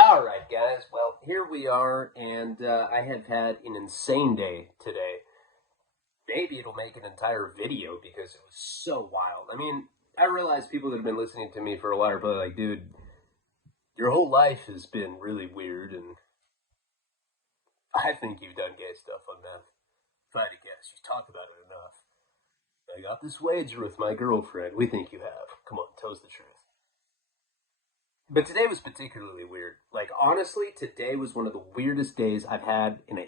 All right, guys. Well, here we are, and I have had an insane day today. Maybe it'll make an entire video because it was so wild. I mean, I realize people that have been listening to me for a while are probably like, dude, your whole life has been really weird, and I think you've done gay stuff on meth. If I had to guess, you talk about it enough. I got this wager with my girlfriend. We think you have. Come on, tell us the truth. But today was particularly weird. Like honestly, today was one of the weirdest days I've had in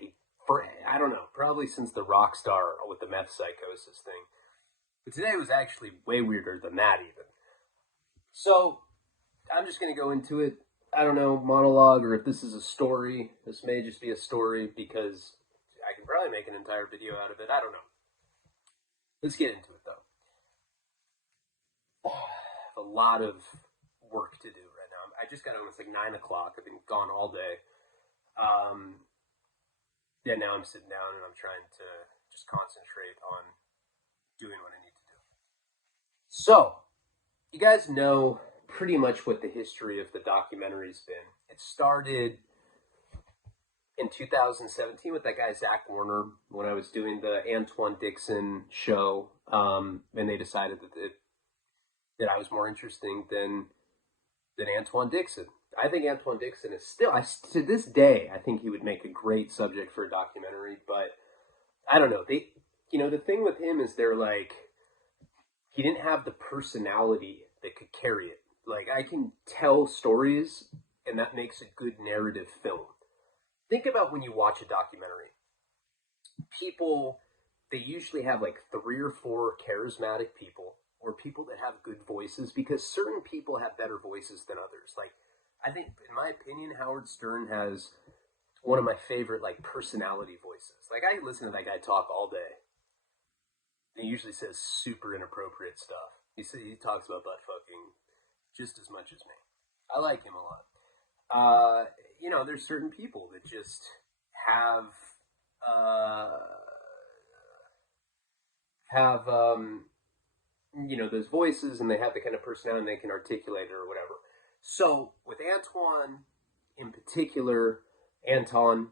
for I don't know, probably since the rock star with the meth psychosis thing. But today was actually way weirder than that even. So I'm just gonna go into it. I don't know, monologue or if this is a story. This may just be a story because I can probably make an entire video out of it. I don't know. Let's get into it though. I have a lot of work to do right now. I just got home. It's like 9 o'clock. I've been gone all day. Um, yeah, now I'm sitting down and I'm trying to just concentrate on doing what I need to do. So, you guys know pretty much what the history of the documentary's been. It started in 2017 with that guy Zach Warner when I was doing the Antoine Dixon show, and they decided that I was more interesting than Antoine Dixon. I think Antoine Dixon is still, to this day, I think he would make a great subject for a documentary. But I don't know. The thing with him is they're like, he didn't have the personality that could carry it. Like I can tell stories, and that makes a good narrative film. Think about when you watch a documentary. People, they usually have like 3 or 4 charismatic people or people that have good voices because certain people have better voices than others. Like, I think, in my opinion, Howard Stern has one of my favorite like personality voices. Like, I can listen to that guy talk all day. He usually says super inappropriate stuff. He talks about butt fucking just as much as me. I like him a lot. There's certain people that just have uh, have those voices and they have the kind of personality and they can articulate it or whatever. So with Antoine in particular, Antoine,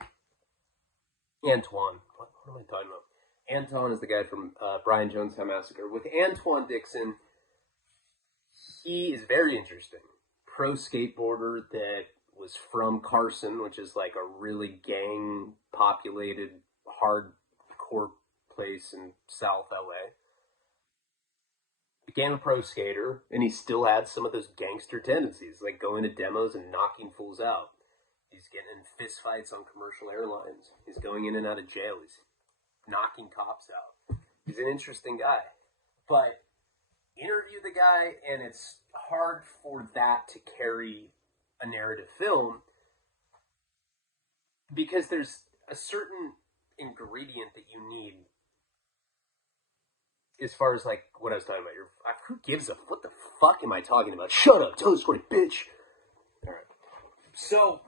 what am I talking about? Anton is the guy from Brian Jonestown Massacre. With Antoine Dixon, he is very interesting. Pro skateboarder that was from Carson, which is like a really gang populated, hardcore place in South LA. Became a pro skater, and he still had some of those gangster tendencies, like going to demos and knocking fools out. He's getting in fistfights on commercial airlines. He's going in and out of jail. He's knocking cops out. He's an interesting guy. But interview the guy, and it's hard for that to carry a narrative film because there's a certain ingredient that you need as far as like what I was talking about. Who gives a what the fuck am I talking about? Shut up, tell the story, bitch. All right. So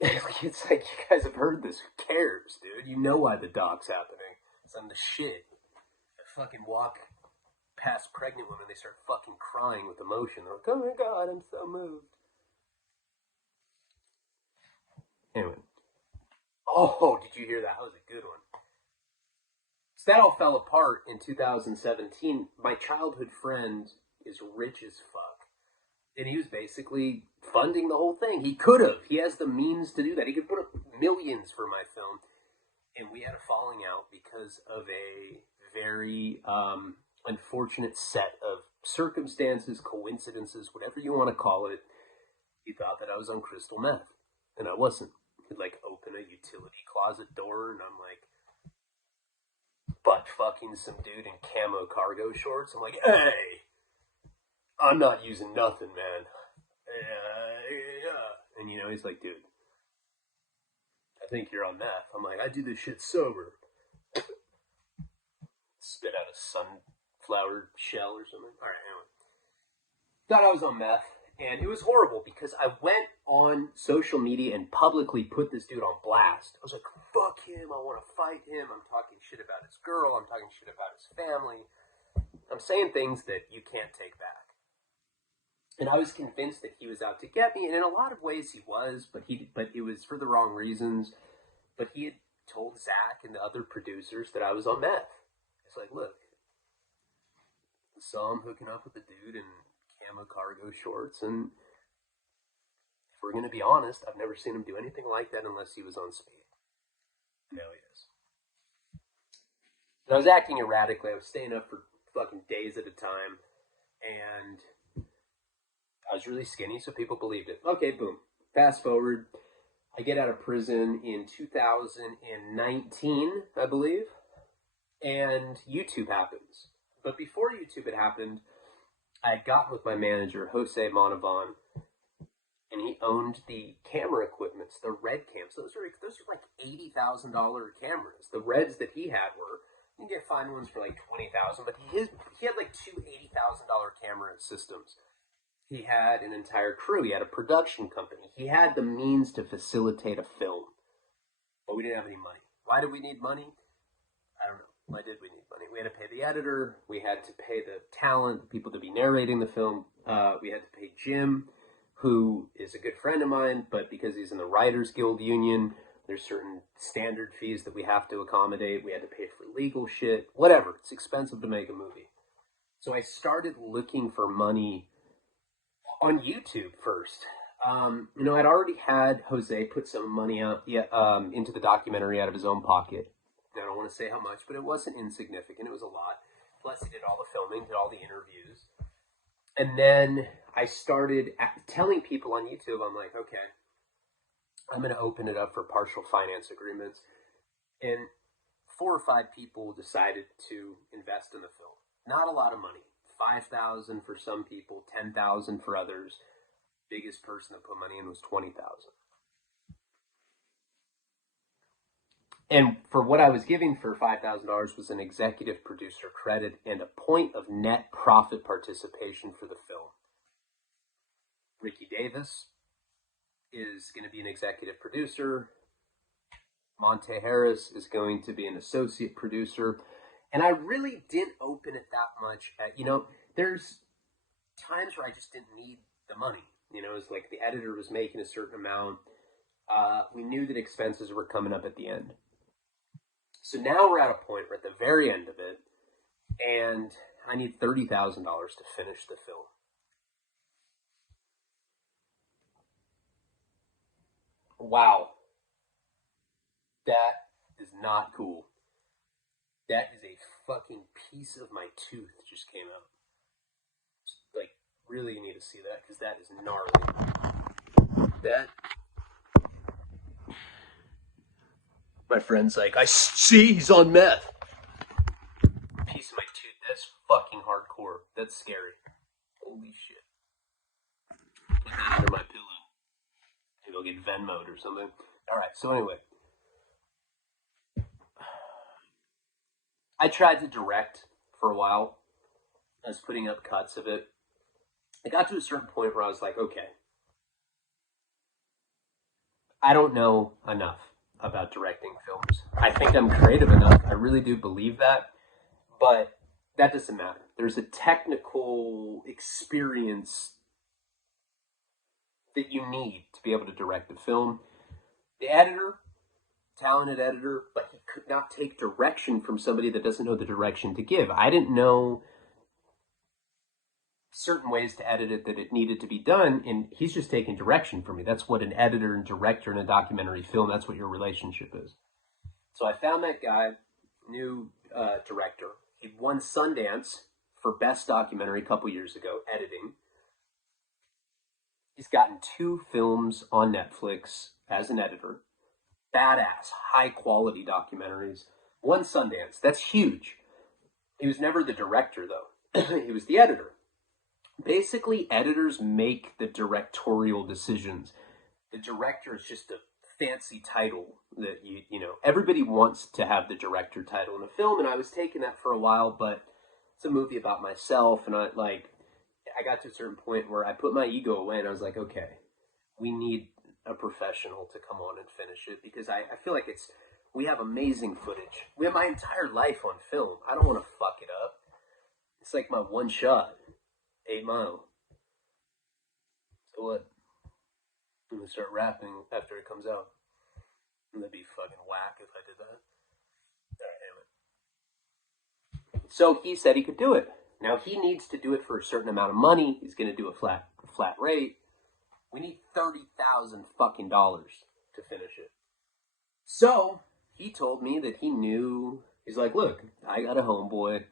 it's like you guys have heard this. Who cares, dude? You know why the doc's happening. It's on the shit. I fucking walk past pregnant women, they start fucking crying with emotion. They're like, oh my god, I'm so moved. Anyway. Oh, did you hear that? That was a good one. So that all fell apart in 2017. My childhood friend is rich as fuck. And he was basically funding the whole thing. He could have. He has the means to do that. He could put up millions for my film. And we had a falling out because of a very unfortunate set of circumstances, coincidences, whatever you want to call it. He thought that I was on crystal meth. And I wasn't. He'd like open a utility closet door and I'm like butt fucking some dude in camo cargo shorts. I'm like, hey, I'm not using nothing, man. Yeah. And he's like, dude, I think you're on meth. I'm like, I do this shit sober. Spit out a sunflower shell or something. All right, anyway. Thought I was on meth. And it was horrible because I went on social media and publicly put this dude on blast. I was like, fuck him, I want to fight him. I'm talking shit about his girl. I'm talking shit about his family. I'm saying things that you can't take back. And I was convinced that he was out to get me, and in a lot of ways he was, but it was for the wrong reasons. But he had told Zach and the other producers that I was on meth. It's like, look, saw him hooking up with a dude in camo cargo shorts, and if we're going to be honest, I've never seen him do anything like that unless he was on speed. Now he is. And I was acting erratically. I was staying up for fucking days at a time, and I was really skinny, so people believed it. Okay, boom. Fast forward. I get out of prison in 2019, I believe, and YouTube happens. But before YouTube had happened, I had gotten with my manager, Jose Monavon, and he owned the camera equipments, the red cams. Those are like $80,000 cameras. The reds that he had were, you can get fine ones for like $20,000, but he had like two $80,000 camera systems. He had an entire crew. He had a production company. He had the means to facilitate a film, but we didn't have any money. Why did we need money? I don't know. Why did we need money? We had to pay the editor. We had to pay the talent, the people to be narrating the film. We had to pay Jim, who is a good friend of mine, but because he's in the Writers Guild Union, there's certain standard fees that we have to accommodate. We had to pay for legal shit, whatever. It's expensive to make a movie. So I started looking for money on YouTube first. I'd already had Jose put some money out into the documentary out of his own pocket. I don't want to say how much, but it wasn't insignificant. It was a lot. Plus, he did all the filming, did all the interviews. And then I started telling people on YouTube, I'm like, okay, I'm going to open it up for partial finance agreements. And 4 or 5 people decided to invest in the film. Not a lot of money. $5,000 for some people, $10,000 for others. Biggest person that put money in was $20,000. And for what I was giving for $5,000 was an executive producer credit and a point of net profit participation for the film. Ricky Davis is going to be an executive producer. Monte Harris is going to be an associate producer. And I really didn't open it that much. There's times where I just didn't need the money. It was like the editor was making a certain amount. We knew that expenses were coming up at the end. So now we're at a point, we're at the very end of it, and I need $30,000 to finish the film. Wow. That is not cool. That is a fucking piece of my tooth just came out. Like, really need to see that, because that is gnarly. That... My friend's like, I see he's on meth. Piece of my tooth. That's fucking hardcore. That's scary. Holy shit. Put that under my pillow. Maybe I'll get Venmo'd or something. Alright, so anyway. I tried to direct for a while. I was putting up cuts of it. I got to a certain point where I was like, okay, I don't know enough about directing films. I think I'm creative enough. I really do believe that. But that doesn't matter. There's a technical experience that you need to be able to direct a film. The editor, talented editor, but he could not take direction from somebody that doesn't know the direction to give. I didn't know certain ways to edit it that it needed to be done, and he's just taking direction from me. That's what an editor and director in a documentary film, that's what your relationship is. So I found that guy, new director. He won Sundance for Best Documentary a couple years ago, editing. He's gotten 2 films on Netflix as an editor. Badass, high-quality documentaries. Won Sundance. That's huge. He was never the director, though. He was the editor. Basically, editors make the directorial decisions. The director is just a fancy title that everybody wants to have the director title in a film, and I was taking that for a while, but it's a movie about myself, and I got to a certain point where I put my ego away, and I was like, okay, we need a professional to come on and finish it, because I feel like we have amazing footage. We have my entire life on film. I don't want to fuck it up. It's like my one shot. 8 Mile. What? I'm gonna start rapping after it comes out. And that'd be fucking whack if I did that. Alright, anyway. So he said he could do it. Now he needs to do it for a certain amount of money. He's gonna do a flat rate. We need $30,000 fucking dollars to finish it. So he told me that he knew. He's like, look, I got a homeboy.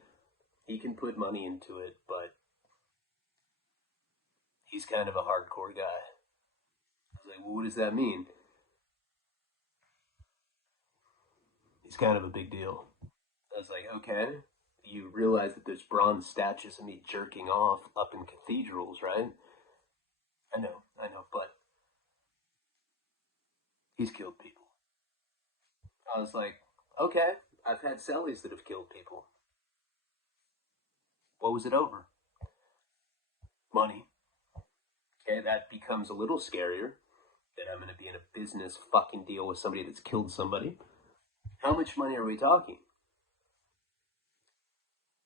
He can put money into it, but he's kind of a hardcore guy. I was like, well, what does that mean? He's kind of a big deal. I was like, okay. You realize that there's bronze statues of me jerking off up in cathedrals, right? I know, but he's killed people. I was like, okay, I've had cellies that have killed people. What was it over? Money. Okay, that becomes a little scarier, that I'm going to be in a business fucking deal with somebody that's killed somebody. How much money are we talking?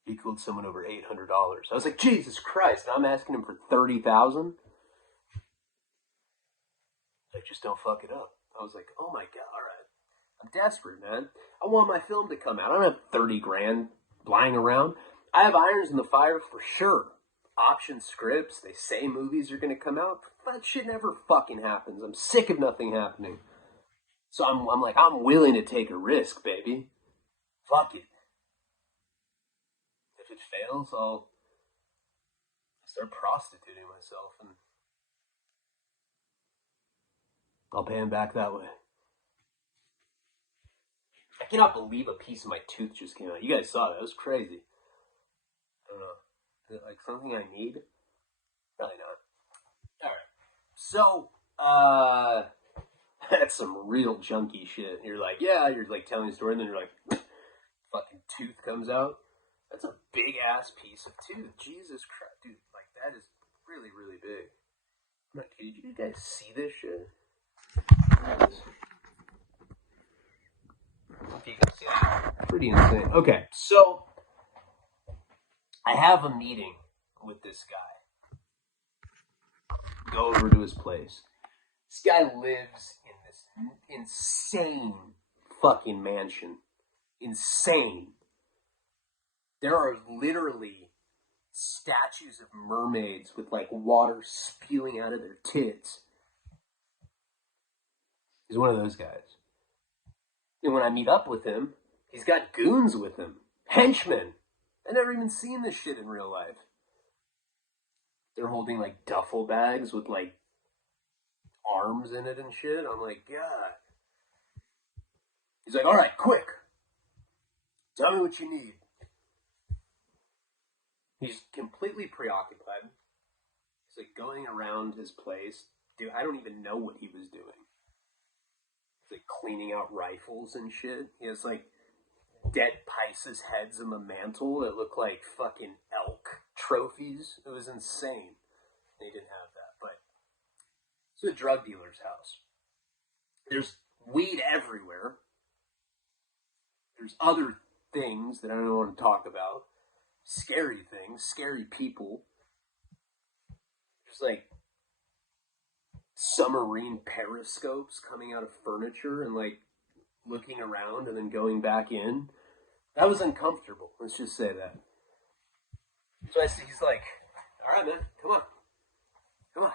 He killed someone over $800. I was like, Jesus Christ, and I'm asking him for $30,000? Like, just don't fuck it up. I was like, oh my God, all right. I'm desperate, man. I want my film to come out. I don't have 30 grand lying around. I have irons in the fire for sure. Option scripts, they say movies are going to come out. That shit never fucking happens. I'm sick of nothing happening. So I'm like, I'm willing to take a risk, baby. Fuck it. If it fails, I'll start prostituting myself and I'll pay him back that way. I cannot believe a piece of my tooth just came out. You guys saw that. It was crazy. I don't know. Is it like something I need? Probably not. Alright. So, that's some real junky shit. You're like, yeah, you're like telling a story, and then you're like, fucking tooth comes out. That's a big ass piece of tooth. Jesus Christ, dude. Like, that is really, really big. I'm not kidding. Did you guys see this shit? If you can see that. Pretty insane. Okay, so I have a meeting with this guy. Go over to his place. This guy lives in this insane fucking mansion. Insane. There are literally statues of mermaids with like water spewing out of their tits. He's one of those guys. And when I meet up with him, he's got goons with him. Henchmen. I've never even seen this shit in real life. They're holding like duffel bags with like arms in it and shit. I'm like, God. He's like, all right, quick. Tell me what you need. He's completely preoccupied. He's like going around his place. Dude, I don't even know what he was doing. He's like cleaning out rifles and shit. He has like dead Pisces heads on the mantle that look like fucking elk trophies. It was insane. They didn't have that, but it's a drug dealer's house. There's weed everywhere. There's other things that I don't want to talk about. Scary things, scary people. There's like submarine periscopes coming out of furniture and like looking around and then going back in. That was uncomfortable. Let's just say that. So he's like, all right, man, come on. Come on.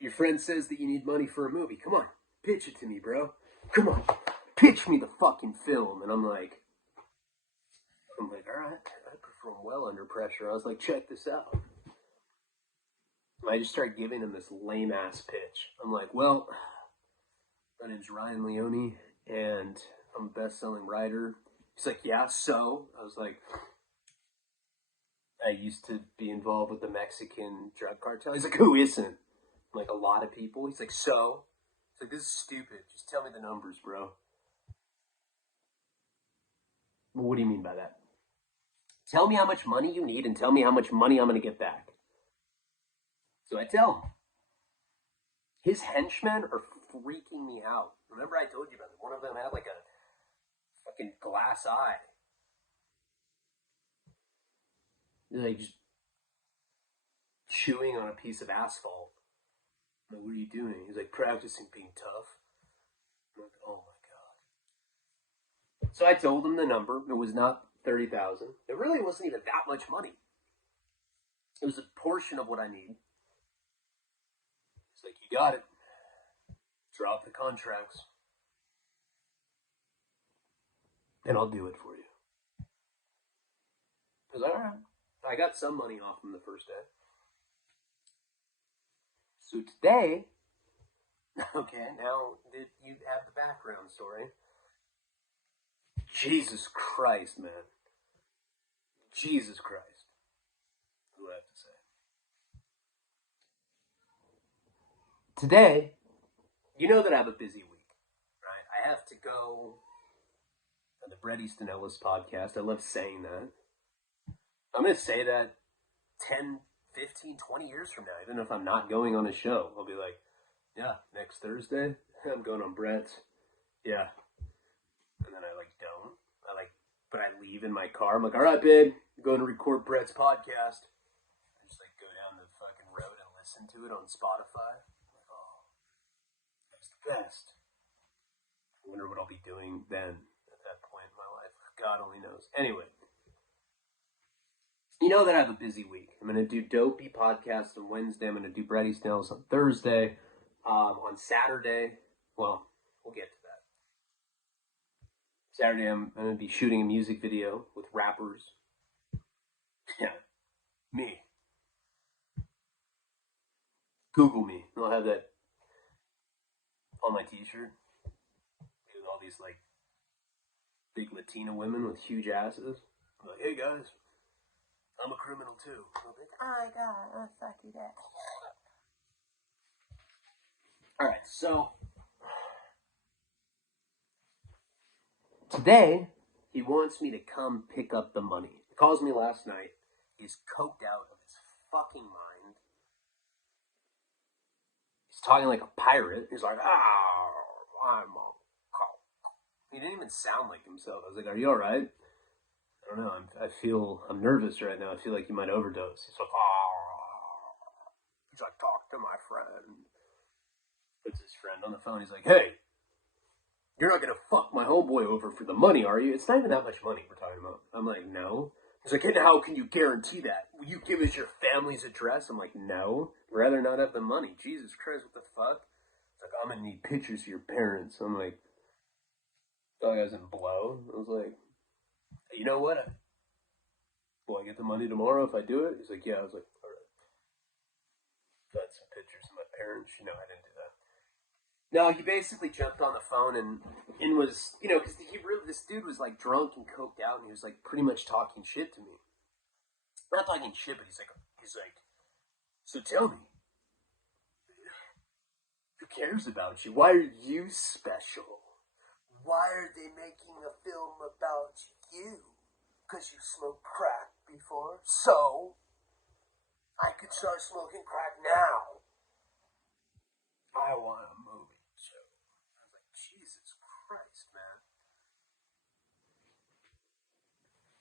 Your friend says that you need money for a movie. Come on. Pitch it to me, bro. Come on. Pitch me the fucking film. And I'm like, all right. I perform well under pressure. I was like, check this out. And I just started giving him this lame-ass pitch. I'm like, well, my name's Ryan Leone, and I'm a best-selling writer. He's like, yeah, so? I was like, I used to be involved with the Mexican drug cartel. He's like, who isn't? I'm like, a lot of people. He's like, so? He's like, this is stupid. Just tell me the numbers, bro. Well, what do you mean by that? Tell me how much money you need and tell me how much money I'm going to get back. So I tell him. His henchmen are freaking me out. Remember I told you about it? One of them had like a fucking glass eye. They just chewing on a piece of asphalt. I'm like, what are you doing? He's like, practicing being tough. I'm like, oh my God. So I told him the number. It was not 30,000. It really wasn't even that much money. It was a portion of what I need. He's like, you got it. Drop the contracts. And I'll do it for you. I was like, all right. I got some money off him the first day. So today, okay, now that you have the background story. Jesus Christ, man. Jesus Christ. What do I have to say? Today, you know that I have a busy week, right? I have to go on the Bret Easton Ellis podcast. I love saying that. I'm going to say that 10, 15, 20 years from now, even if I'm not going on a show. I'll be like, yeah, next Thursday, I'm going on Bret's. Yeah. And then I don't. But I leave in my car. I'm like, all right, babe, I'm going to record Bret's podcast. I just go down the fucking road and listen to it on Spotify. I'm like, oh, that's the best. I wonder what I'll be doing then at that point in my life. God only knows. Anyway. You know that I have a busy week. I'm going to do Dopey podcast on Wednesday. I'm going to do Bret Easton Ellis on Thursday. On Saturday, well, we'll get to that. Saturday, I'm going to be shooting a music video with rappers. Yeah, me. Google me. I'll have that on my t-shirt. And all these, big Latina women with huge asses. I'm like, hey, guys. I'm a criminal too. I'm like, oh God, I'll fuck you that. Alright, so today he wants me to come pick up the money. He calls me last night. He's coked out of his fucking mind. He's talking like a pirate. He's like, I'm a cop. He didn't even sound like himself. I was like, are you alright? I don't know. I'm nervous right now. I feel like you might overdose. He's like, he's like, talk to my friend. Puts his friend on the phone. He's like, hey, you're not going to fuck my homeboy over for the money, are you? It's not even that much money we're talking about. I'm like, no. He's like, hey, how can you guarantee that? Will you give us your family's address? I'm like, no. I'd rather not have the money. Jesus Christ, what the fuck? He's like, I'm going to need pictures of your parents. I'm like, oh, he doesn't blow. I was like, you know what? Will I get the money tomorrow if I do it? He's like, yeah. I was like, all right. Got some pictures of my parents. I didn't do that. No, he basically jumped on the phone and was, because this dude was drunk and coked out, and he was pretty much talking shit to me. Not talking shit, but he's like, so tell me, who cares about you? Why are you special? Why are they making a film about you? Because you smoked crack before? So, I could start smoking crack now. I want a movie, so. I was like, Jesus Christ, man.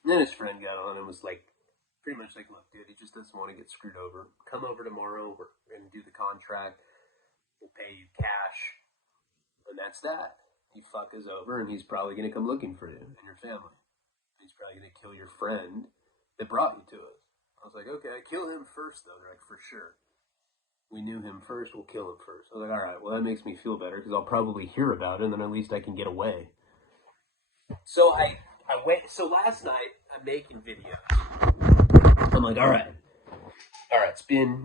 And then his friend got on and was pretty much look, dude, he just doesn't want to get screwed over. Come over tomorrow, we're going to do the contract. We'll pay you cash. And that's that. You fuck us over, and he's probably going to come looking for you and your family. He's probably going to kill your friend that brought you to us. I was like, okay, kill him first, though. They're like, for sure. We knew him first, we'll kill him first. I was like, all right, well, that makes me feel better, because I'll probably hear about it, and then at least I can get away. So I went, so last night, I'm making videos. I'm like, all right, it's been,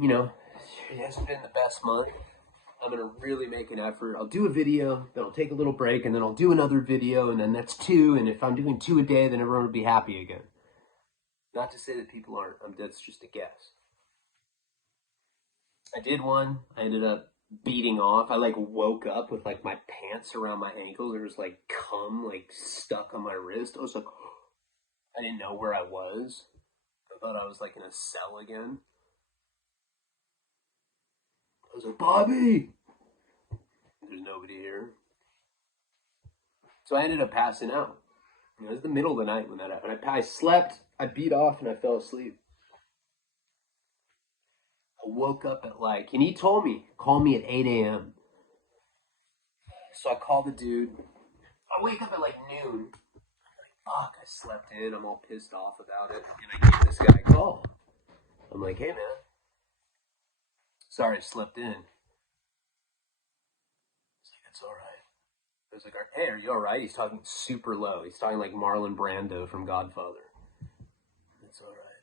it hasn't been the best month. I'm going to really make an effort. I'll do a video, then I'll take a little break, and then I'll do another video, and then that's 2, and if I'm doing 2 a day, then everyone will be happy again. Not to say that people aren't. That's just a guess. I did one. I ended up beating off. I woke up with my pants around my ankles. There was cum stuck on my wrist. I was like, I didn't know where I was. I thought I was in a cell again. I was like, Bobby! There's nobody here. So I ended up passing out. It was the middle of the night when that happened. I slept, I beat off, and I fell asleep. I woke up at like, and he told me, call me at 8 a.m. So I called the dude. I wake up at like noon. Fuck, I slept in. I'm all pissed off about it. And I gave this guy a call. I'm like, hey, man. Sorry, I slept in. He's like, that's all right. I was like, hey, are you all right? He's talking super low. He's talking like Marlon Brando from Godfather. That's all right.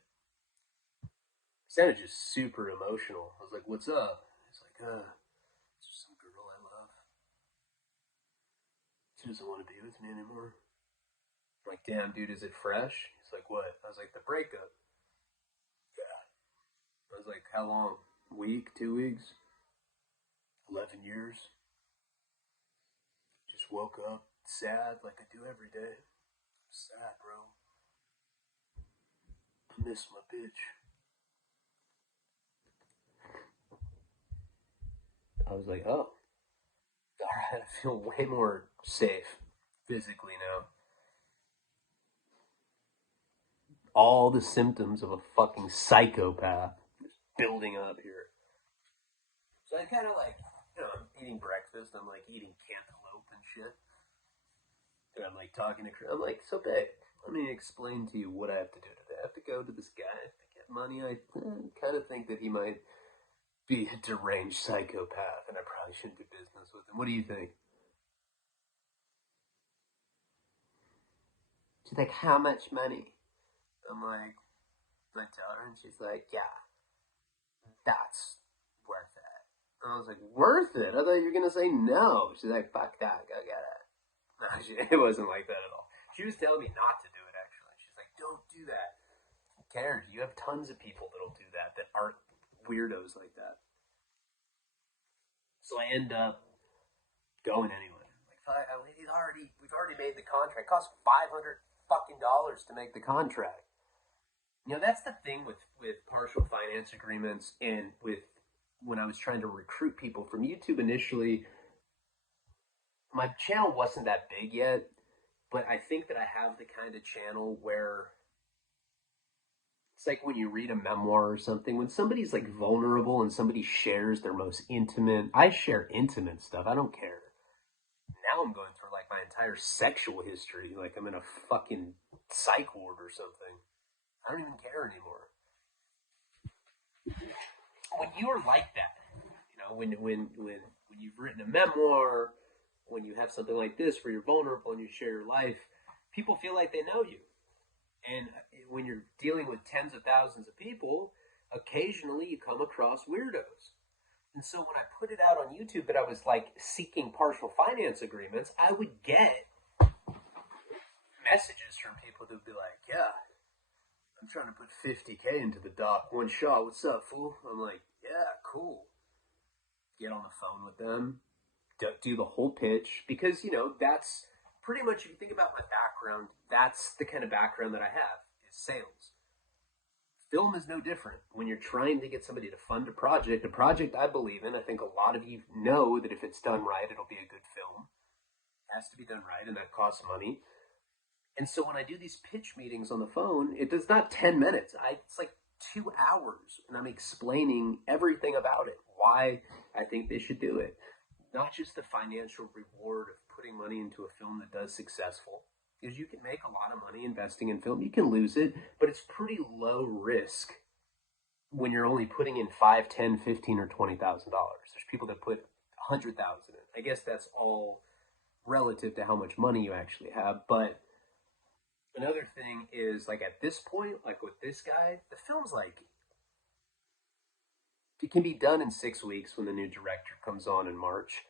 He sounded just super emotional. I was like, what's up? He's like, it's just some girl I love. She doesn't want to be with me anymore. I'm like, damn, dude, is it fresh? He's like, what? I was like, the breakup. Yeah. I was like, how long? Week, 2 weeks? 11 years? Just woke up sad like I do every day. I'm sad, bro. I miss my bitch. I was like, oh, alright, I feel way more safe physically now. All the symptoms of a fucking psychopath just building up here. So I kind of like, I'm eating breakfast. I'm like eating cantaloupe and shit. And I'm like talking to Chris. I'm like, so babe, let me explain to you what I have to do today. I have to go to this guy to get money. I kind of think that he might be a deranged psychopath, and I probably shouldn't do business with him. What do you think? She's like, how much money? I'm like, I tell her, and she's like, yeah, that's worth it. And I was like, worth it? I thought you were going to say no. She's like, fuck that, go get it. No, it wasn't like that at all. She was telling me not to do it, actually. She's like, don't do that. Who cares? You have tons of people that'll do that aren't weirdos like that. So I end up going anyway. Like, we've already made the contract. It cost $500 to make the contract. That's the thing with partial finance agreements and with when I was trying to recruit people from YouTube initially. My channel wasn't that big yet, but I think that I have the kind of channel where it's like when you read a memoir or something, when somebody's like vulnerable and somebody shares their most intimate, I share intimate stuff. I don't care. Now I'm going through like my entire sexual history, like I'm in a fucking psych ward or something. I don't even care anymore. When you are like that, when you've written a memoir, when you have something like this where you're vulnerable and you share your life, people feel like they know you. And when you're dealing with tens of thousands of people, occasionally you come across weirdos. And so when I put it out on YouTube that I was like seeking partial finance agreements, I would get messages from people that would be like, yeah, I'm trying to put 50K into the doc, one shot. What's up, fool? I'm like, yeah, cool. Get on the phone with them, do the whole pitch, because, that's pretty much, if you think about my background, that's the kind of background that I have, is sales. Film is no different. When you're trying to get somebody to fund a project I believe in, I think a lot of you know that if it's done right, it'll be a good film. It has to be done right, and that costs money. And so when I do these pitch meetings on the phone, it does not 10 minutes. It's like 2 hours, and I'm explaining everything about it, why I think they should do it. Not just the financial reward of putting money into a film that does successful, because you can make a lot of money investing in film. You can lose it, but it's pretty low risk when you're only putting in $5, $10, $15, or $20,000. There's people that put $100,000 in. I guess that's all relative to how much money you actually have, but another thing is, like, at this point, like with this guy, the film's like, it can be done in 6 weeks when the new director comes on in March.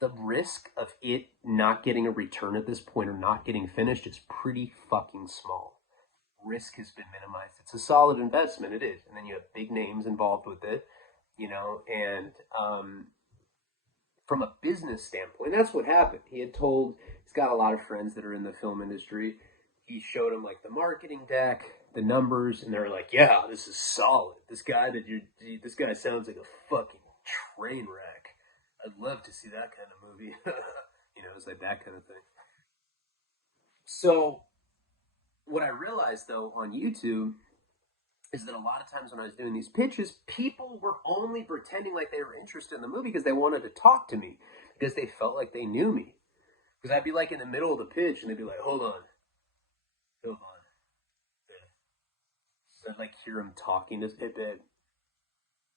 The risk of it not getting a return at this point or not getting finished is pretty fucking small. Risk has been minimized. It's a solid investment, it is. And then you have big names involved with it, and from a business standpoint, that's what happened. He's got a lot of friends that are in the film industry. He showed them like the marketing deck, the numbers, and they're like, yeah, this is solid. This guy sounds like a fucking train wreck. I'd love to see that kind of movie. It's like that kind of thing. So what I realized though on YouTube is that a lot of times when I was doing these pitches, people were only pretending like they were interested in the movie because they wanted to talk to me, because they felt like they knew me. Because I'd be like in the middle of the pitch and they'd be like, hold on, hold on. So I'd like hear him talking to hey, babe,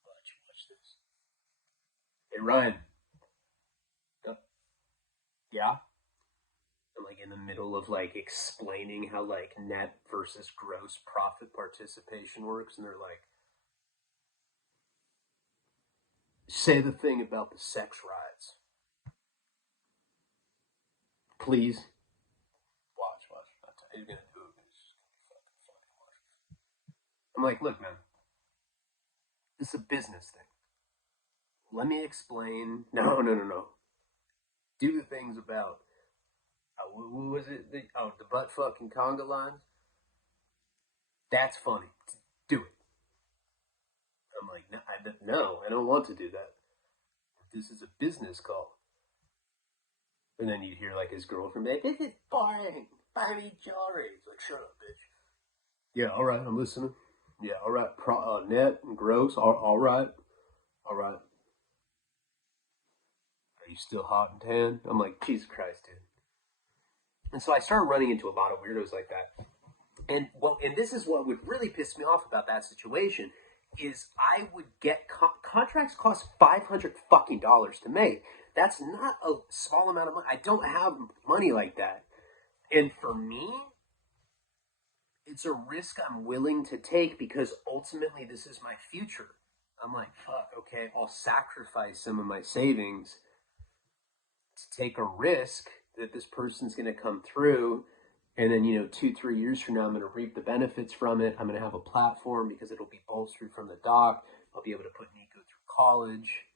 watch this. Hey, Ryan. Yeah? I'm like in the middle of like explaining how like net versus gross profit participation works, and they're like, say the thing about the sex rides. Please. Watch. I'll tell you, you're gonna do it. It's just gonna be fucking funny. I'm like, look, man, this is a business thing. Let me explain. No. Do the things about what was it? The butt fucking conga lines. That's funny. Do it. I'm like, no, I don't want to do that. This is a business call. And then you'd hear like his girlfriend be like, this is boring. Buy me jewelry. He's like, shut up, bitch. Yeah, all right, I'm listening. Yeah, all right. Net and gross. All right. All right. Are you still hot and tan? I'm like, Jesus Christ, dude. And so I started running into a lot of weirdos like that. And this is what would really piss me off about that situation is I would get contracts cost $500 fucking dollars to make. That's not a small amount of money. I don't have money like that. And for me, it's a risk I'm willing to take because ultimately this is my future. I'm like, fuck, okay, I'll sacrifice some of my savings to take a risk that this person's going to come through. And then, 2, 3 years from now, I'm going to reap the benefits from it. I'm going to have a platform because it'll be bolstered from the doc. I'll be able to put Nico through college.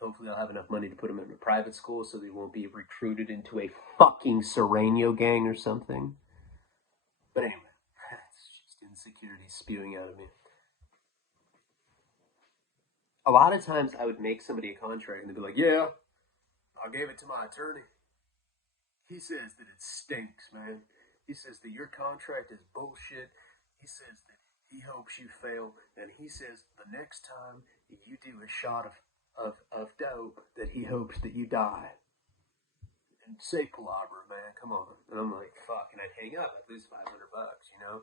Hopefully I'll have enough money to put him in a private school so they won't be recruited into a fucking Sereno gang or something. But anyway, it's just insecurity spewing out of me. A lot of times I would make somebody a contract and they'd be like, yeah, I gave it to my attorney. He says that it stinks, man. He says that your contract is bullshit. He says that he hopes you fail. And he says the next time you do a shot of dope that he hopes that you die. And say palabra, man. Come on. And I'm like, fuck. And I'd hang up. I'd lose $500,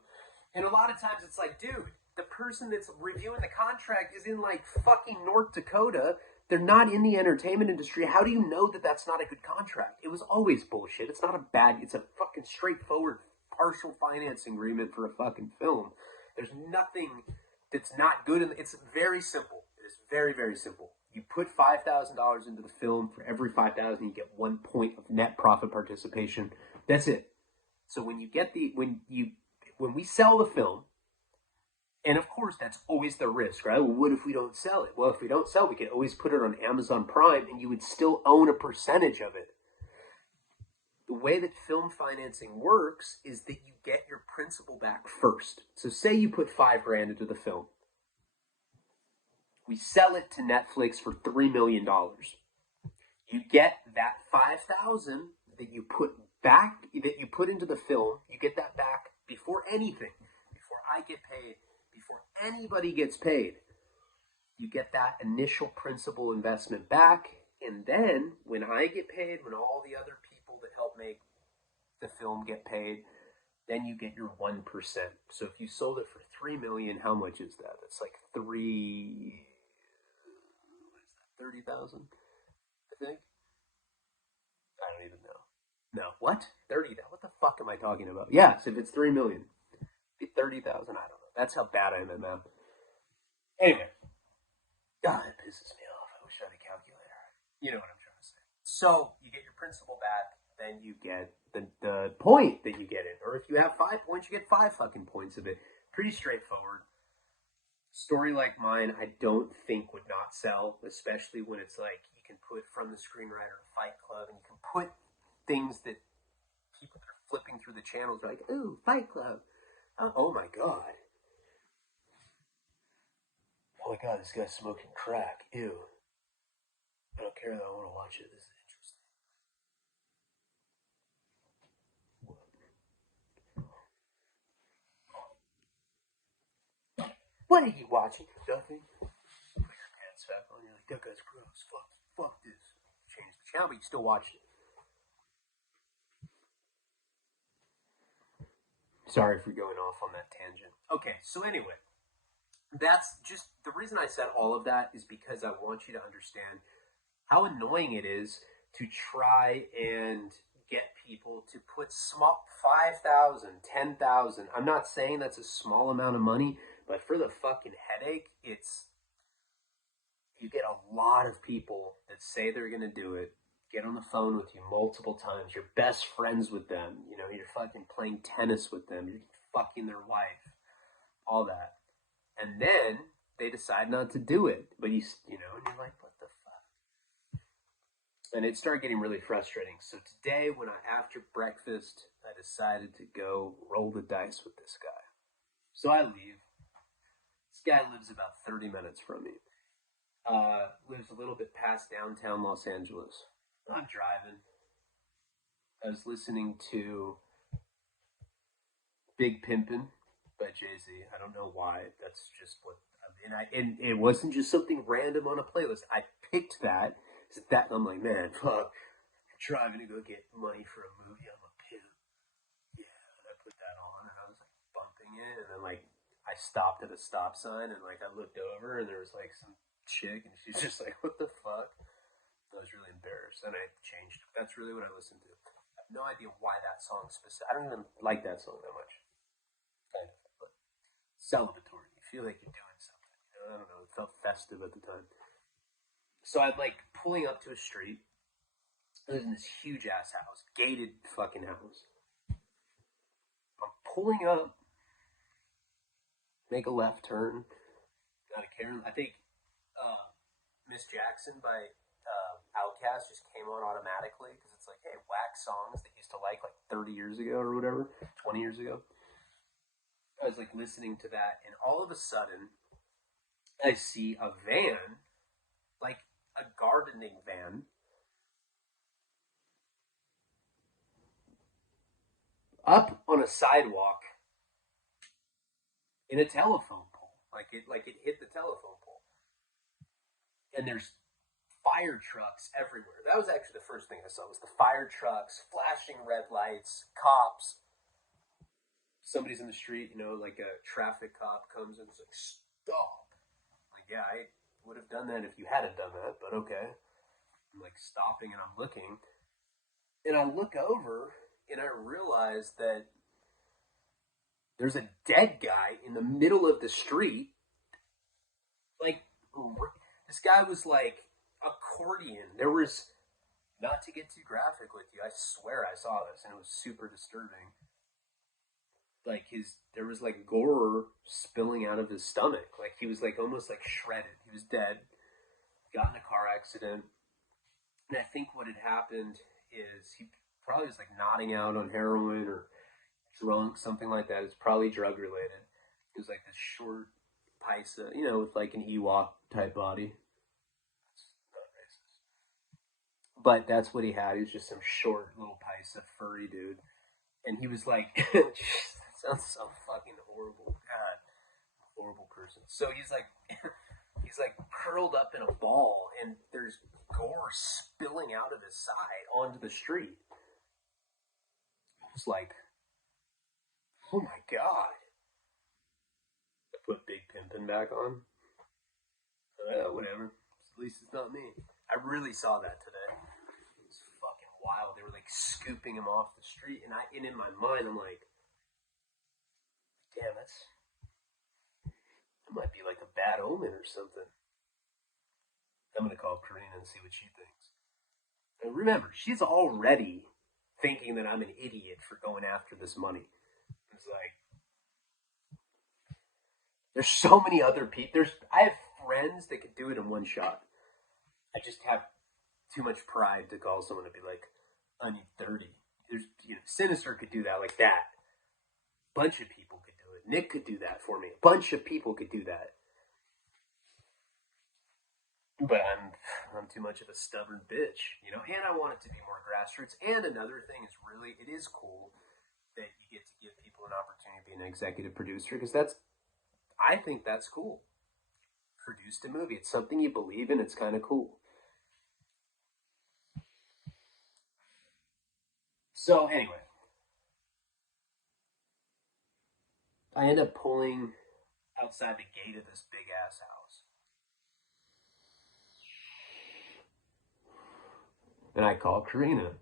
And a lot of times it's like, dude, the person that's reviewing the contract is in like fucking North Dakota. They're not in the entertainment industry. How do you know that that's not a good contract? It was always bullshit. It's not it's a fucking straightforward partial financing agreement for a fucking film. There's nothing that's not good. It's very simple. It is very, very simple. You put $5,000 into the film. For every $5,000, you get 1 point of net profit participation. That's it. So when we sell the film, and of course, that's always the risk, right? Well, what if we don't sell it? Well, if we don't sell it, we can always put it on Amazon Prime and you would still own a percentage of it. The way that film financing works is that you get your principal back first. So say you put $5,000 into the film. We sell it to Netflix for $3 million. You get that $5,000 that you put into the film, you get that back before anything, before I get paid, before anybody gets paid. You get that initial principal investment back, and then when I get paid, when all the other people that help make the film get paid, then you get your 1%. So if you sold it for $3 million, how much is that? It's like 30,000, I think. I don't even know. No, what? 30? What the fuck am I talking about? Yes, if it's 3 million, 30,000. I don't know. That's how bad I am at math. Anyway, God, it pisses me off. I wish I had a calculator. You know what I'm trying to say. So you get your principal back, then you get the point that you get it. Or if you have 5 points, you get 5 fucking points of it. Pretty straightforward. Story like mine, I don't think would not sell, especially when it's like you can put from the screenwriter to Fight Club, and you can put things that people that are flipping through the channels are like, ooh, Fight Club. Oh my god. Oh my god, this guy's smoking crack. Ew. I don't care though, I want to watch it. This is What are you watching? Nothing. Put your pants back on. You're like, that guy's gross. Fuck this. Change the channel, but you still watch it. Sorry for going off on that tangent. Okay, so anyway, that's just the reason I said all of that is because I want you to understand how annoying it is to try and get people to put small 5,000, 10,000. I'm not saying that's a small amount of money, but for the fucking headache, it's you get a lot of people that say they're going to do it, get on the phone with you multiple times. You're best friends with them. You know, you're fucking playing tennis with them. You're fucking their wife. All that. And then they decide not to do it. But you know, and you're like, what the fuck? And it started getting really frustrating. So today, after breakfast, I decided to go roll the dice with this guy. So I leave. This guy lives about 30 minutes from me. Lives a little bit past downtown Los Angeles. I'm driving. I was listening to Big Pimpin' by Jay-Z. I don't know why. That's just what and it wasn't just something random on a playlist. I picked that. I'm like, man, fuck. I'm driving to go get money for a movie. I'm a pimp. Yeah, and I put that on and I was like bumping it, and then like I stopped at a stop sign and like I looked over and there was like some chick and she's just like, what the fuck? I was really embarrassed and I changed. That's really what I listened to. I have no idea why that song specific. I don't even like that song that much. Kind of, but celebratory. You feel like you're doing something. You know, I don't know. It felt festive at the time. So I'm like pulling up to a street. I live in this huge ass house, gated fucking house. I'm pulling up, make a left turn. Not a care. I think Miss Jackson by Outkast just came on automatically because it's like, hey, whack songs that used to like 30 years ago or whatever, 20 years ago. I was like listening to that, and all of a sudden, I see a van, like a gardening van, up on a sidewalk in a telephone pole. Like it hit the telephone pole. And there's fire trucks everywhere. That was actually the first thing I saw was the fire trucks, flashing red lights, cops. Somebody's in the street, you know, like a traffic cop comes and is like, stop. Like, yeah, I would have done that if you hadn't done that, but okay. I'm like stopping and I'm looking. And I look over and I realize that there's a dead guy in the middle of the street. Like, this guy was like accordion. There was, not to get too graphic with you, I swear I saw this and it was super disturbing. Like there was like gore spilling out of his stomach. Like he was like almost like shredded. He was dead. Got in a car accident. And I think what had happened is he probably was like nodding out on heroin or drunk, something like that. It's probably drug related. He was like this short Pisca, you know, with like an Ewok type body. That's not racist. But that's what he had. He was just some short little Pisca furry dude. And he was like, that sounds so fucking horrible. God, horrible person. So he's like, he's like curled up in a ball, and there's gore spilling out of his side onto the street. I was like, oh my god. I put Big Pimpin' back on. Whatever. At least it's not me. I really saw that today. It was fucking wild. They were like scooping him off the street, and in my mind, I'm like, damn, that might be like a bad omen or something. I'm gonna call Karina and see what she thinks. And remember, she's already thinking that I'm an idiot for going after this money. It's like there's so many other people. I have friends that could do it in one shot. I just have too much pride to call someone to be like, I need 30. Sinister could do that like that. Bunch of people could do it. Nick could do that for me. A bunch of people could do that. But I'm too much of a stubborn bitch, you know. And I want it to be more grassroots. And another thing is it is cool that you get to give people an opportunity to be an executive producer because that's I think that's cool. Produced a movie. It's something you believe in. It's kind of cool. So anyway, I end up pulling outside the gate of this big ass house, and I call Karina.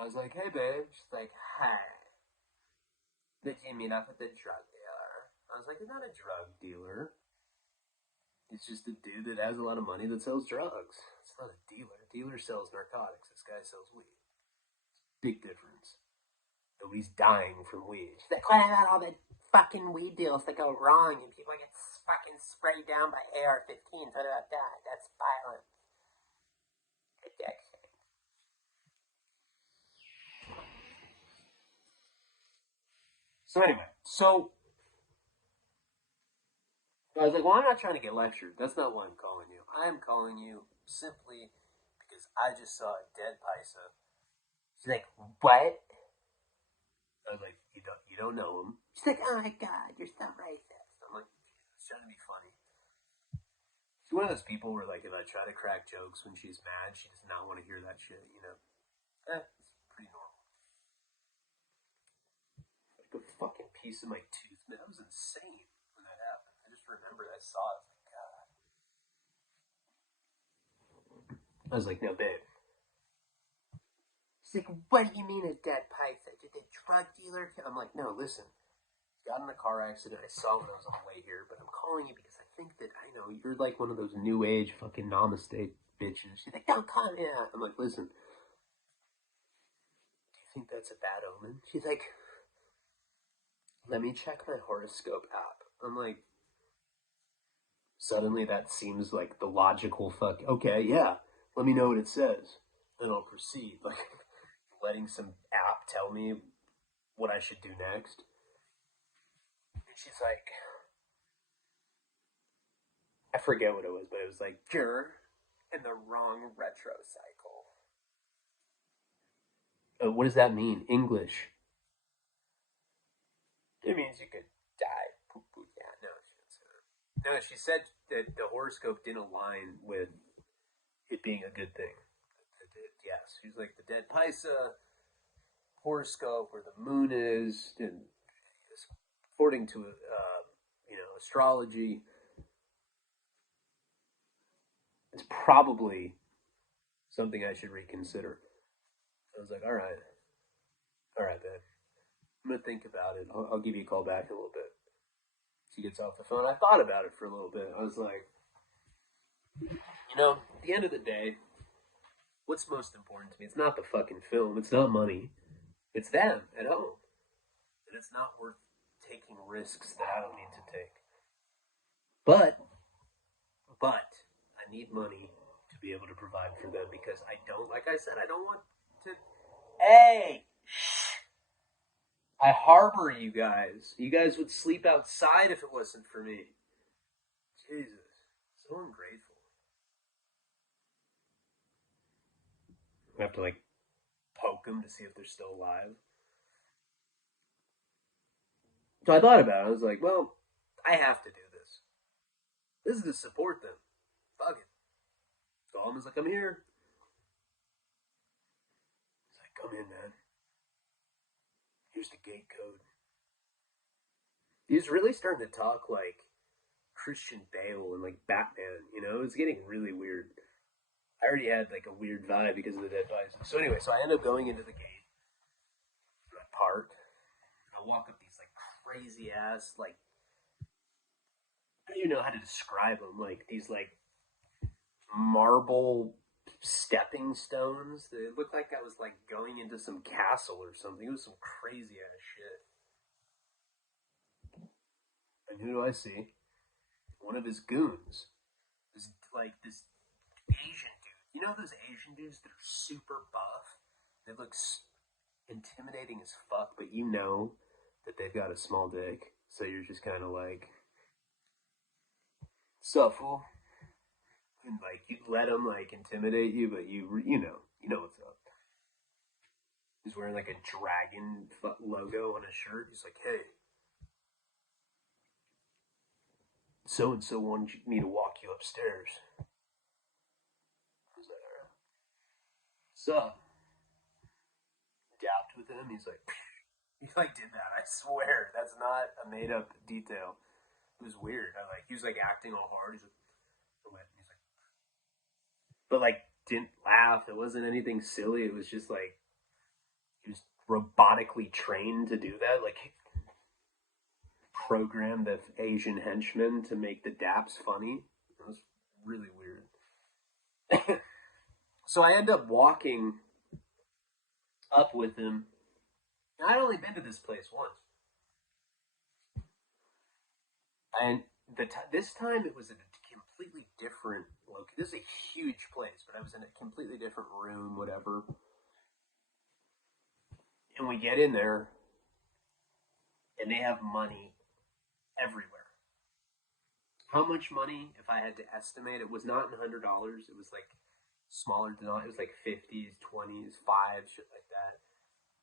I was like, "Hey, babe." She's like, "Hi." Did you meet up with the drug dealer? I was like, "You're not a drug dealer. It's just a dude that has a lot of money that sells drugs. It's not a dealer. A dealer sells narcotics. This guy sells weed. Big difference. Nobody's dying from weed." She's like, "What about all the fucking weed deals that go wrong and people get fucking sprayed down by AR-15s? What about that? That's violent addiction." So anyway, I was like, "Well, I'm not trying to get lectured. That's not why I'm calling you. I am calling you simply because I just saw a dead Pisa." She's like, "What?" I was like, "You don't know him." She's like, "Oh my god, you're so racist." I'm like, "It's trying to be funny." She's one of those people where, like, if I try to crack jokes when she's mad, she does not want to hear that shit. It's pretty normal. Like a fucking piece of my tooth, man. That was insane when that happened. I just remembered I saw it. I was like, "No, babe." She's like, "What do you mean a dead Python? Did the drug dealer?" I'm like, "No, listen. Got in a car accident. I saw when I was on the way here, but I'm calling you because I think that I know you're like one of those new age fucking namaste bitches." She's like, "Don't call me that." I'm like, "Listen, do you think that's a bad omen?" She's like, "Let me check my horoscope app." I'm like, suddenly that seems like the logical fuck. Okay, yeah. Let me know what it says, and I'll proceed. Like letting some app tell me what I should do next. And she's like, I forget what it was, but it was like, "You're in the wrong retro cycle." What does that mean? English. It means you could die. Poop, poop. Yeah, no, no, she said that the horoscope didn't align with it being a good thing. Yes, she's like the dead Pisa horoscope where the moon is, and according to astrology, it's probably something I should reconsider. I was like, all right, then. I'm gonna think about it. I'll give you a call back in a little bit. She gets off the phone. I thought about it for a little bit. I was like, at the end of the day, what's most important to me? It's not the fucking film. It's not money. It's them at home. And it's not worth taking risks that I don't need to take. But, I need money to be able to provide for them because I don't, like I said, I don't want to. Hey! I harbor you guys. You guys would sleep outside if it wasn't for me. Jesus. So ungrateful. I have to, like, poke them to see if they're still alive. So I thought about it. I was like, well, I have to do this. This is to support them. Fuck it. Call him. He's like, "I'm here." He's like, "Come in, man. Here's the gate code." He's really starting to talk like Christian Bale and like Batman. It's getting really weird. I already had like a weird vibe because of the dead bodies. So anyway, so I end up going into the gate. I park. I walk up these like crazy ass like I don't even know how to describe them. Like these like marble stepping stones. They looked like I was like going into some castle or something. It was some crazy ass shit. And who do I see? One of his goons. This Asian dude. You know those Asian dudes that are super buff? They look intimidating as fuck, but you know that they've got a small dick. So you're just kind of like, "Sup, fool?" And like you let them like intimidate you, but you know what's up. He's wearing like a dragon logo on his shirt. He's like, "Hey, so and so wanted me to walk you upstairs. I was like, all right. So, dapped with him. He's like, he like did that. I swear, that's not a made up detail. It was weird. He was like acting all hard. He's like, but like didn't laugh. It wasn't anything silly. It was just like he was robotically trained to do that. Like programmed the Asian henchmen to make the daps funny. It was really weird. So I end up walking up with him. I'd only been to this place once, and this time it was in a completely different location. This is a huge place, but I was in a completely different room, whatever. And we get in there, and they have money everywhere. How much money, if I had to estimate, it was not in $100. It was like smaller than it was like 50s, 20s, fives, shit like that.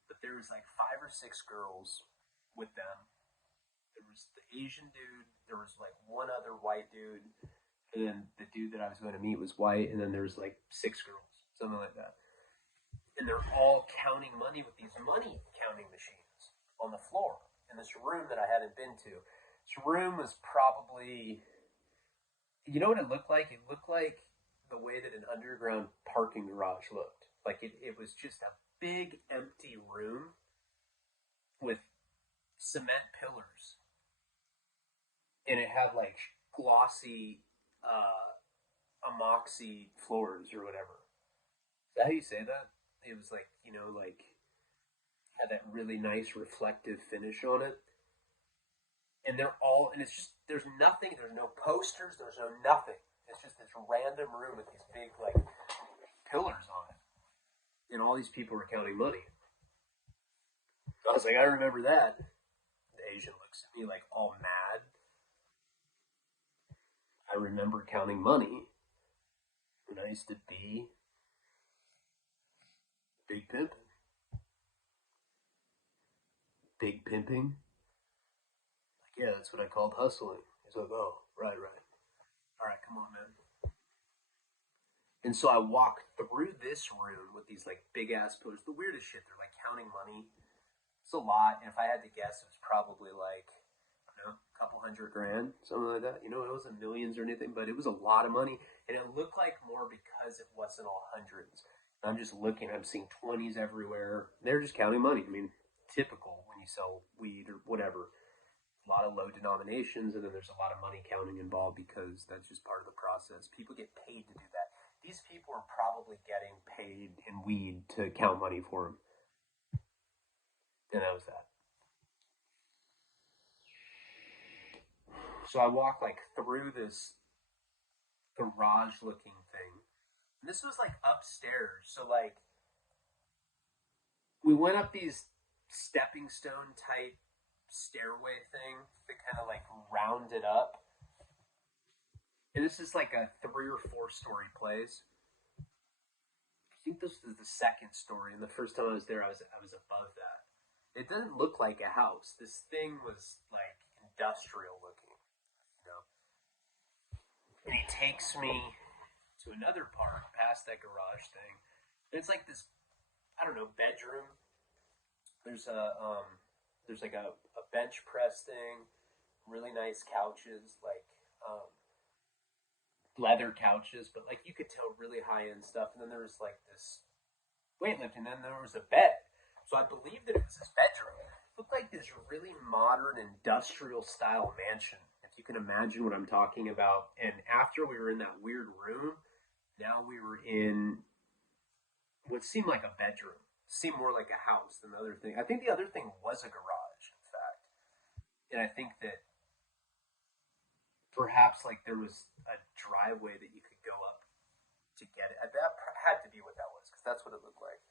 But there was like 5 or 6 girls with them. There was the Asian dude. There was like one other white dude, and then the dude that I was going to meet was white, and then there was like 6 girls, something like that. And they're all counting money with these money counting machines on the floor in this room that I hadn't been to. This room was probably, you know what it looked like? It looked like the way that an underground parking garage looked. Like it was just a big empty room with cement pillars. And it had like glossy emoxy floors or whatever. Is that how you say that? It was like, like had that really nice reflective finish on it. And it's just, there's nothing, there's no posters, there's no nothing. It's just this random room with these big, like, pillars on it. And all these people were counting money. I was like, I remember that. The Asian looks at me like all mad. I remember counting money when I used to be big pimping. Big pimping? Like, yeah, that's what I called hustling. He's like, oh, right. All right, come on, man. And so I walk through this room with these like big ass pillars. The weirdest shit. They're like counting money. It's a lot. And if I had to guess, it was probably like, I don't know, a couple $100,000, something like that. It wasn't millions or anything, but it was a lot of money. And it looked like more because it wasn't all hundreds. And I'm just looking, I'm seeing 20s everywhere. They're just counting money. I mean, typical when you sell weed or whatever. A lot of low denominations, and then there's a lot of money counting involved because that's just part of the process. People get paid to do that. These people are probably getting paid in weed to count money for them. And that was that. So I walk like through this garage looking thing. And this was like upstairs. So like we went up these stepping stone type stairway thing that kind of like rounded up. And this is like a 3 or 4 story place. I think this is the second story, and the first time I was there, I was above that. It doesn't look like a house. This thing was like industrial looking, And he takes me to another part past that garage thing. And it's like this, I don't know, bedroom. There's like a bench press thing, really nice couches, like leather couches, but like you could tell really high end stuff. And then there was like this weightlifting, and then there was a bed. So I believe that it was this bedroom. It looked like this really modern industrial style mansion, if you can imagine what I'm talking about. And after we were in that weird room, now we were in what seemed like a bedroom. Seemed more like a house than the other thing. I think the other thing was a garage, in fact. And I think that perhaps like there was a driveway that you could go up to get it. That had to be what that was, because that's what it looked like.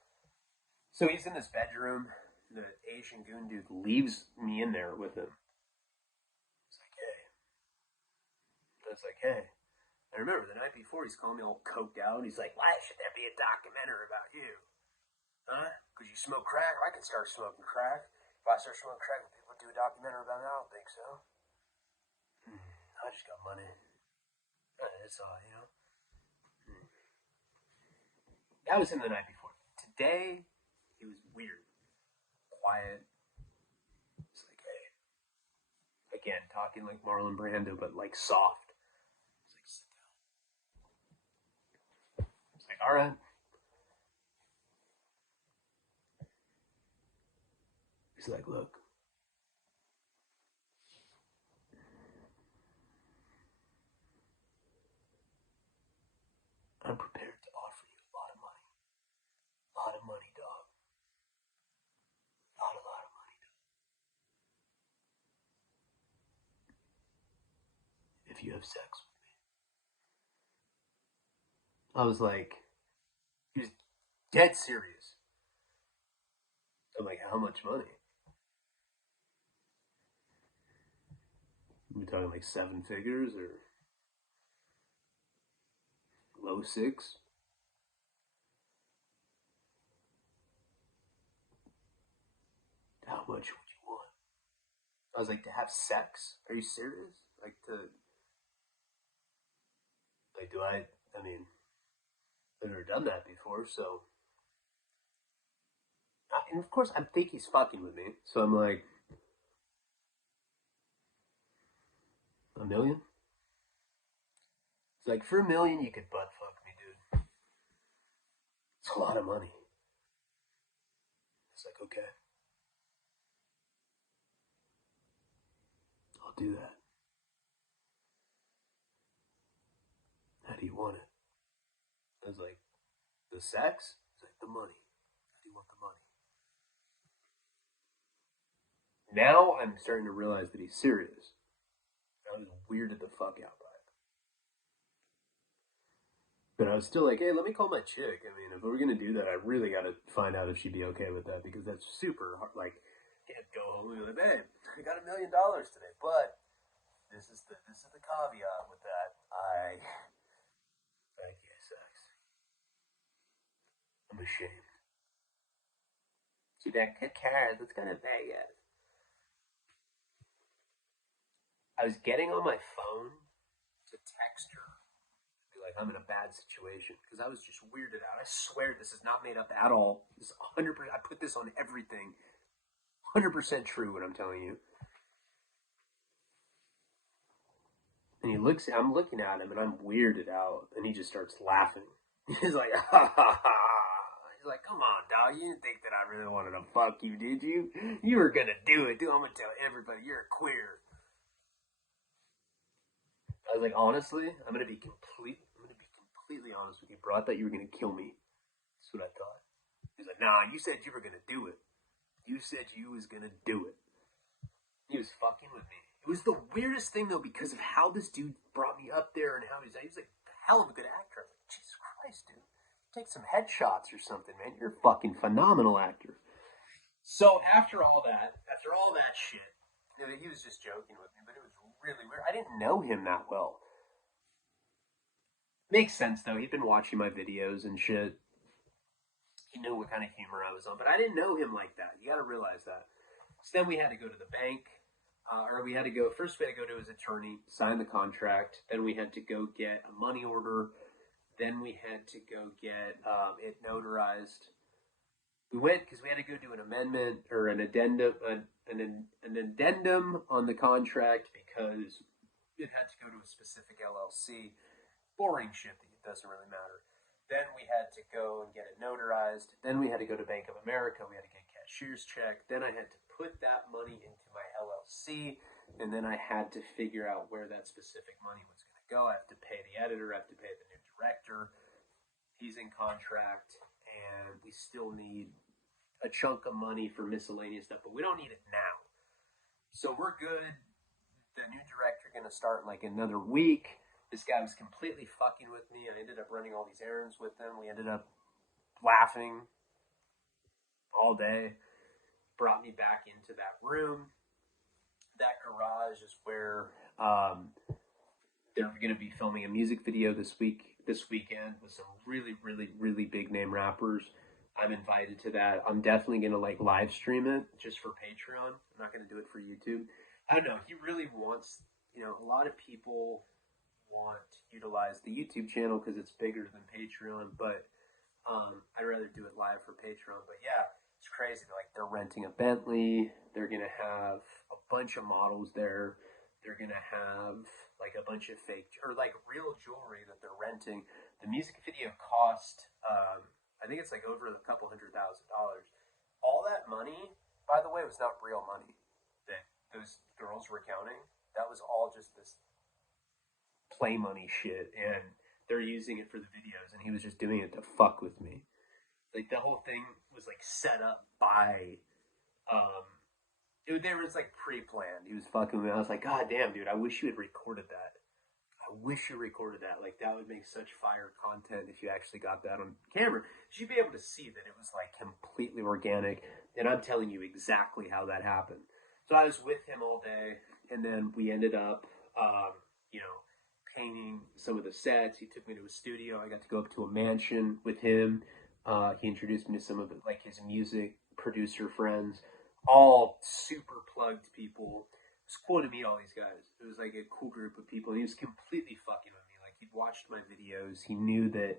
So he's in this bedroom. The Asian goon dude leaves me in there with him. It's like, hey. I was like, hey. I remember the night before he's calling me all coked out. And he's like, why should there be a documentary about you? Huh? Because you smoke crack? I can start smoking crack. If I start smoking crack, will people do a documentary about it? I don't think so. I just got money. That's all, you know. That was him the night before. Today, he was weird, quiet. It's like, hey, again, talking like Marlon Brando, but like soft. It's like, sit down. It's like, all right. He's like, look, I'm prepared to offer you a lot of money. A lot of money, dog. A lot of money, dog. If you have sex with me. I was like, he was dead serious. I'm like, how much money? Are we talking like 7 figures or low 6? How much would you want? I was like, to have sex? Are you serious? Like do I mean, I've never done that before, so. And of course, I think he's fucking with me, so I'm like, $1 million? It's like, for $1 million, you could butt fuck me, dude. It's a lot of money. It's like, okay. I'll do that. How do you want it? I was like, the sex? He's like, the money. How do you want the money? Now I'm starting to realize that he's serious. I was weirded the fuck out by it. But I was still like, hey, let me call my chick. I mean, if we're gonna do that, I really gotta find out if she'd be okay with that because that's super hard. Like, can't go home and be like, babe, I got $1 million today, but this is the caveat with that. I can't sex. I'm ashamed. See that good car? That's kind of bad. I was getting on my phone to text her, be like, I'm in a bad situation because I was just weirded out. I swear this is not made up at all. This is 100%. I put this on everything. 100% true what I'm telling you. And he looks. I'm looking at him, and I'm weirded out, and he just starts laughing. He's like, ha ha ha. He's like, come on, dog. You didn't think that I really wanted to fuck you, did you? You were gonna do it, dude. I'm gonna tell everybody you're a queer. I was like, honestly, I'm gonna be completely honest with you, bro. I thought you were gonna kill me. That's what I thought. He's like, nah, you said you were gonna do it. You said you was gonna do it. He was fucking with me. It was the weirdest thing though because of how this dude brought me up there and how he was like hell of a good actor. I was like, Jesus Christ, dude. Take some headshots or something, man. You're a fucking phenomenal actor. So after all that shit, he was just joking with me, but it was really weird. I didn't know him that well. Makes sense though. He'd been watching my videos and shit. He knew what kind of humor I was on, but I didn't know him like that. You got to realize that. So then we had to go to the bank, or we had to go. First, we had to go to his attorney, sign the contract. Then we had to go get a money order. Then we had to go get it notarized. We went because we had to go do an amendment or an addendum, an addendum on the contract because it had to go to a specific LLC. Boring shit that doesn't really matter. Then we had to go and get it notarized. Then we had to go to Bank of America. We had to get a cashier's check. Then I had to put that money into my LLC. And then I had to figure out where that specific money was going to go. I have to pay the editor. I have to pay the new director. He's in contract. And we still need a chunk of money for miscellaneous stuff. But we don't need it now. So we're good. The new director going to start in like another week. This guy was completely fucking with me. I ended up running all these errands with him. We ended up laughing all day. Brought me back into that room. That garage is where they're going to be filming a music video this weekend with some really, really, really big name rappers. I'm invited to that. I'm definitely going to like live stream it just for Patreon. I'm not going to do it for YouTube. I don't know. He really wants a lot of people want to utilize the YouTube channel because it's bigger than Patreon, but I'd rather do it live for Patreon. But yeah, it's crazy. Like, they're renting a Bentley. They're going to have a bunch of models there. They're going to have like a bunch of fake or like real jewelry that they're renting. The music video cost, I think it's like over a couple $100,000. All that money, by the way, was not real money that those girls were counting. That was all just this play money shit, and they're using it for the videos, and he was just doing it to fuck with me. Like, the whole thing was like set up by there was like pre-planned. He was fucking with me. I was like, God damn, dude, I wish you had recorded that. I wish you recorded that. Like, that would make such fire content if you actually got that on camera. You'd be able to see that it was like completely organic, and I'm telling you exactly how that happened. So I was with him all day, and then we ended up, painting some of the sets. He took me to a studio. I got to go up to a mansion with him. He introduced me to some of like his music producer friends, all super plugged people. It was cool to meet all these guys. It was like a cool group of people, and he was completely fucking with me. Like, he'd watched my videos. He knew that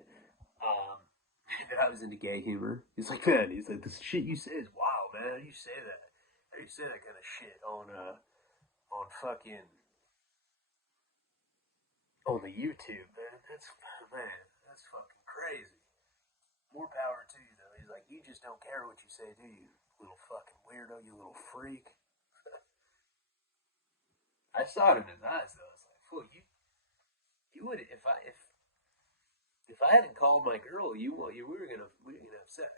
that I was into gay humor. He's like, man, he's like, this shit you say is wild, man. How do you say that? How do you say that kind of shit on fucking on the YouTube, man? That's fucking crazy. More power to you, though. He's like, you just don't care what you say, do you? Little fucking weirdo, you little freak. I saw it in his eyes, though. I was like, fool, you would if I hadn't called my girl, we were gonna have sex.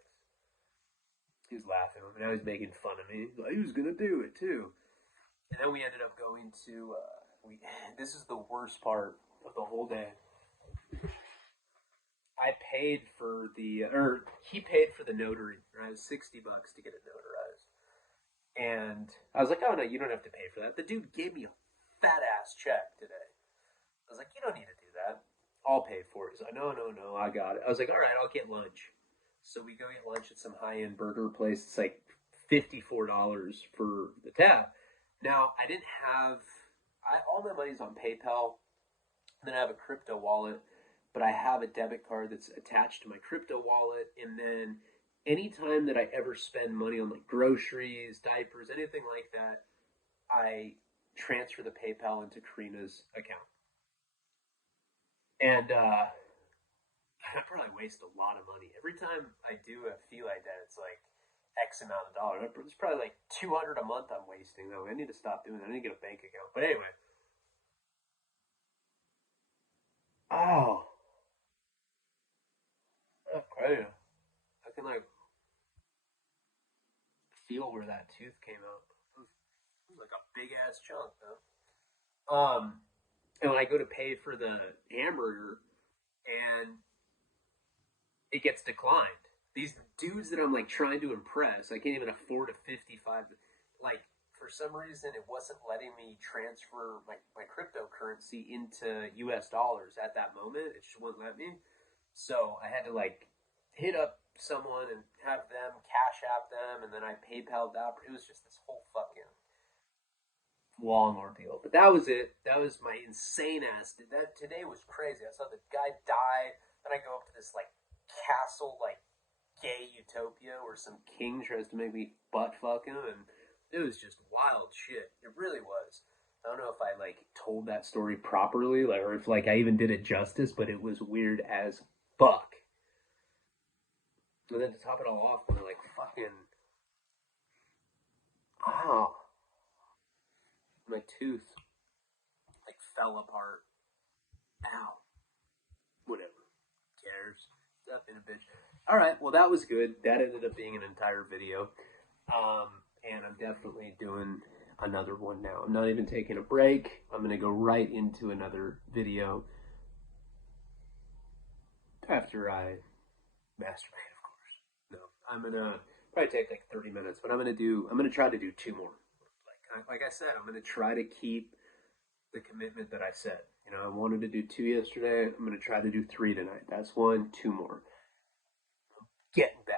He was laughing. I mean, I was making fun of me. Like, he was gonna do it too. And then we ended up going to this is the worst part of the whole day. I paid for he paid for the notary. Right? It was $60 to get it notarized. And I was like, oh no, you don't have to pay for that. The dude gave me a fat ass check today. I was like, you don't need to do that. I'll pay for it. He's like, no, I got it. I was like, all right, I'll get lunch. So we go get lunch at some high-end burger place. It's like $54 for the tab. Now, I didn't have all my money's on PayPal. And then I have a crypto wallet, but I have a debit card that's attached to my crypto wallet. And then anytime that I ever spend money on like groceries, diapers, anything like that, I transfer the PayPal into Karina's account. And I probably waste a lot of money. Every time I do a fee like that, it's like X amount of dollars. It's probably like $200 a month I'm wasting, though. I need to stop doing that. I need to get a bank account. But anyway. Oh. That's crazy. I can like feel where that tooth came out. It was like a big ass chunk, though. And when I go to pay for the hamburger, and it gets declined. These dudes that I'm like trying to impress, I can't even afford a 55. Like, for some reason, it wasn't letting me transfer my cryptocurrency into US dollars at that moment. It just wouldn't let me. So I had to like hit up someone and have them cash app them, and then I PayPal'd out. It was just this whole fucking long ordeal. But that was it. That was my insane ass. That today was crazy. I saw the guy die. Then I go up to this like castle, like gay utopia where some king tries to make me butt fuck him, and it was just wild shit. It really was. I don't know if I like told that story properly, like, or if like I even did it justice, but it was weird as fuck. And then to top it all off, when I like fucking my tooth like fell apart. Ow. Whatever. Cares. Stuff in a bitch. Alright, well that was good. That ended up being an entire video. And I'm definitely doing another one now. I'm not even taking a break. I'm going to go right into another video after I masturbate, of course. No, I'm going to probably take like 30 minutes, but I'm going to try to do 2 more. Like I said, I'm going to try to keep the commitment that I set. You know, I wanted to do 2 yesterday. I'm going to try to do 3 tonight. That's 1, 2 more. I'm getting back.